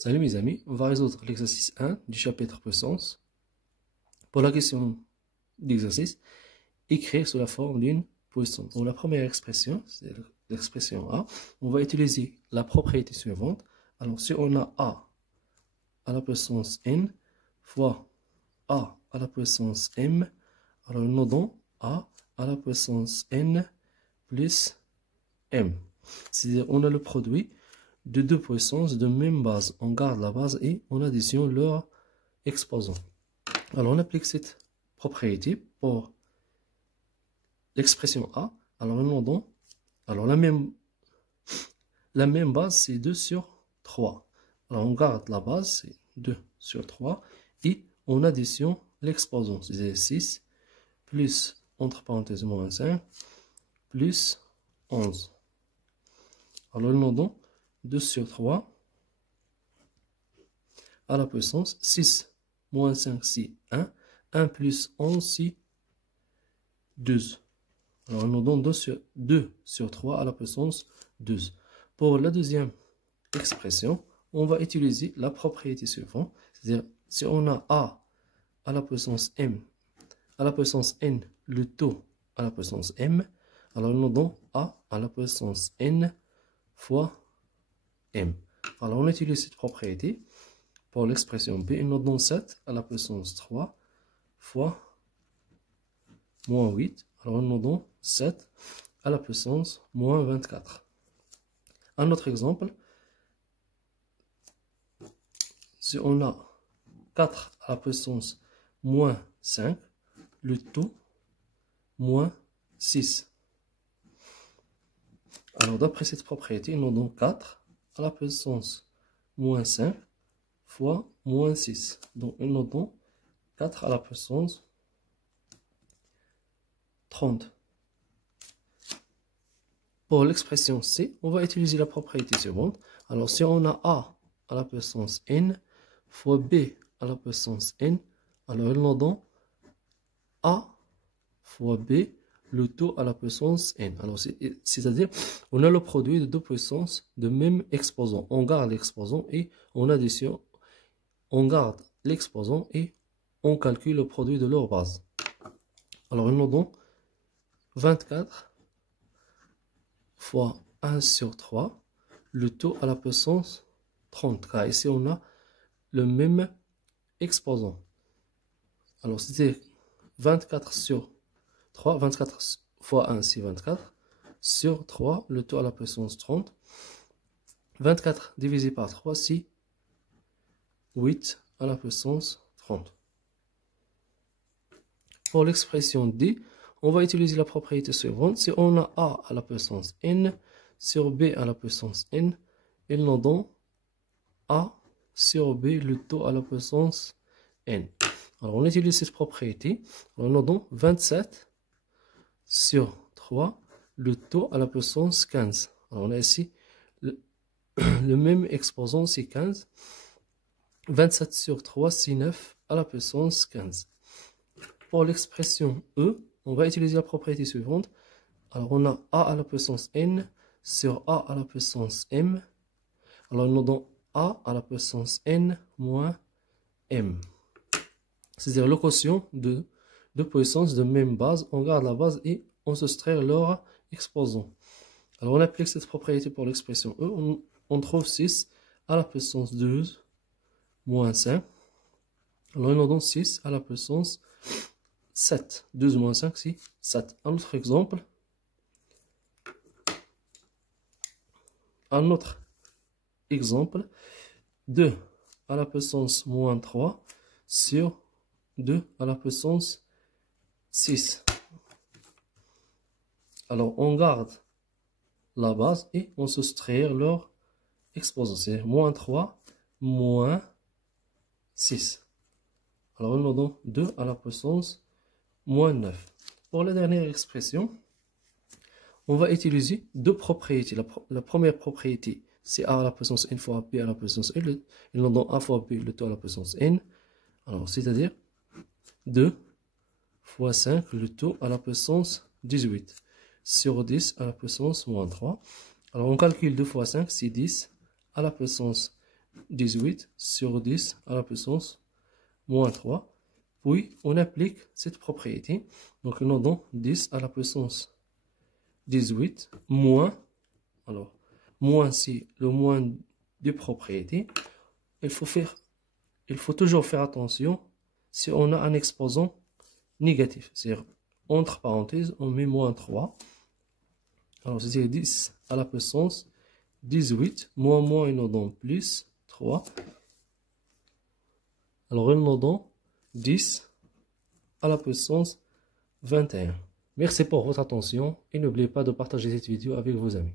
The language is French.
Salut mes amis, on va résoudre l'exercice 1 du chapitre puissance. Pour la question d'exercice, écrire sous la forme d'une puissance. Pour la première expression, c'est l'expression A, on va utiliser la propriété suivante. Alors si on a A à la puissance n fois A à la puissance m, alors nous donnons A à la puissance n plus m. C'est-à-dire on a le produit de deux puissances de même base. On garde la base et on additionne leur exposant. Alors on applique cette propriété pour l'expression A. Alors nous donnons, alors la même base c'est 2 sur 3. Alors on garde la base, c'est 2 sur 3 et on additionne l'exposant, c'est 6 plus entre parenthèses moins 5 plus 11. Alors nous donnons 2 sur 3 à la puissance 6 moins 5 c'est 1, 1 plus 11 c'est 12. Alors on nous donne 2 sur 3 à la puissance 12. Pour la deuxième expression, on va utiliser la propriété suivante, c'est-à-dire si on a A à la puissance m, à la puissance n, le taux à la puissance m, alors nous donnons A à la puissance n fois m. Alors on utilise cette propriété pour l'expression B, nous donnons 7 à la puissance 3 fois moins 8. Alors nous donnons 7 à la puissance moins 24. Un autre exemple, si on a 4 à la puissance moins 5, le taux moins 6. Alors d'après cette propriété, nous donnons 4 à la puissance moins 5 fois moins 6. Donc nous donnons 4 à la puissance 30. Pour l'expression C, on va utiliser la propriété suivante. Alors si on a A à la puissance n fois B à la puissance n, alors nous donnons A fois B, le taux à la puissance n. Alors c'est-à-dire, on a le produit de deux puissances de même exposant. On garde l'exposant et on additionne, on garde l'exposant et on calcule le produit de leur base. Alors nous donnons 24 fois 1 sur 3, le taux à la puissance 30. Car ici on a le même exposant. Alors c'était 24 sur 3, 24 fois 1 c'est 24, sur 3, le taux à la puissance 30. 24 divisé par 3 c'est 8 à la puissance 30. Pour l'expression D, on va utiliser la propriété suivante. Si on a A à la puissance n sur B à la puissance n, il nous donne A sur B, le taux à la puissance n. Alors on utilise cette propriété. Alors, on nous donne 27 sur 3, le taux à la puissance 15. Alors on a ici le même exposant, c'est 15. 27 sur 3, c'est 9 à la puissance 15. Pour l'expression E, on va utiliser la propriété suivante. Alors on a A à la puissance n sur A à la puissance m. Alors nous donnons A à la puissance n moins m. C'est-à-dire le quotient de deux puissances de même base. On garde la base et on soustrait leur exposant. Alors on applique cette propriété pour l'expression E. On trouve 6 à la puissance 12 moins 5. Alors nous donnons 6 à la puissance 7. 12 moins 5, c'est 7. Un autre exemple. Un autre exemple. 2 à la puissance moins 3 sur 2 à la puissance 6. Alors on garde la base et on soustrait leur exposant. C'est moins 3 moins 6. Alors nous donnons 2 à la puissance moins 9. Pour la dernière expression, on va utiliser deux propriétés. La première propriété, c'est A à la puissance n fois B à la puissance n. Il nous donne A fois B, le taux à la puissance n. Alors, c'est-à-dire 2 fois 5, le taux à la puissance 18. Sur 10 à la puissance moins 3. Alors, on calcule 2 fois 5, c'est 10 à la puissance 18 sur 10 à la puissance moins 3. Puis, on applique cette propriété. Donc, nous avons 10 à la puissance 18 moins, alors, moins c'est le moins des propriétés. Il faut toujours faire attention si on a un exposant négatif. C'est-à-dire, entre parenthèses, on met moins 3. Alors, c'est-à-dire 10 à la puissance 18, moins, il nous donne plus 3. Alors, il nous donne 10 à la puissance 21. Merci pour votre attention et n'oubliez pas de partager cette vidéo avec vos amis.